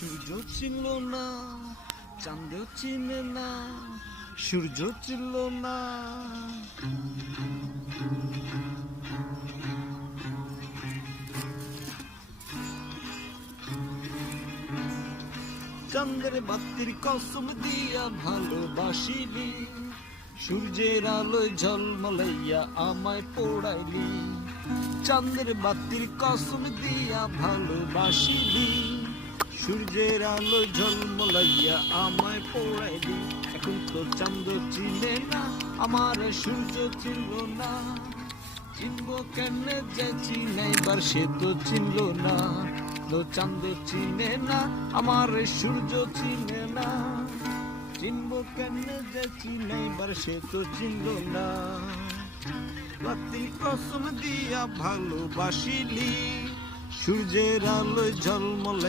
সূর্য ছিল না, চাঁদ চিনে না, সূর্য ছিল না। চাঁদের বাতির কসম দিয়া ভালোবাসিলি, সূর্যের আলোয় ঝলমলাইয়া আমায় পোড়াইলি। চাঁদের বাতির কসম দিয়া ভালোবাসিলি, সূর্যের আলোয় ঝলমলাইয়া আমায় পোড়াইলি। এখন তো চাঁদ চিনে না, আমার সূর্য ছিল না। চিনবো কেনে যে চিনাইবার সে তো চিনল না। চাঁদ চিনে না, আমার সূর্য চিনে না। চিনবো কেনে যে চিনাইবার সে তো চিনল না। বাতির কসম দিয়া ভালোবাসিলি, সূর্যের আলোয় ঝলমলে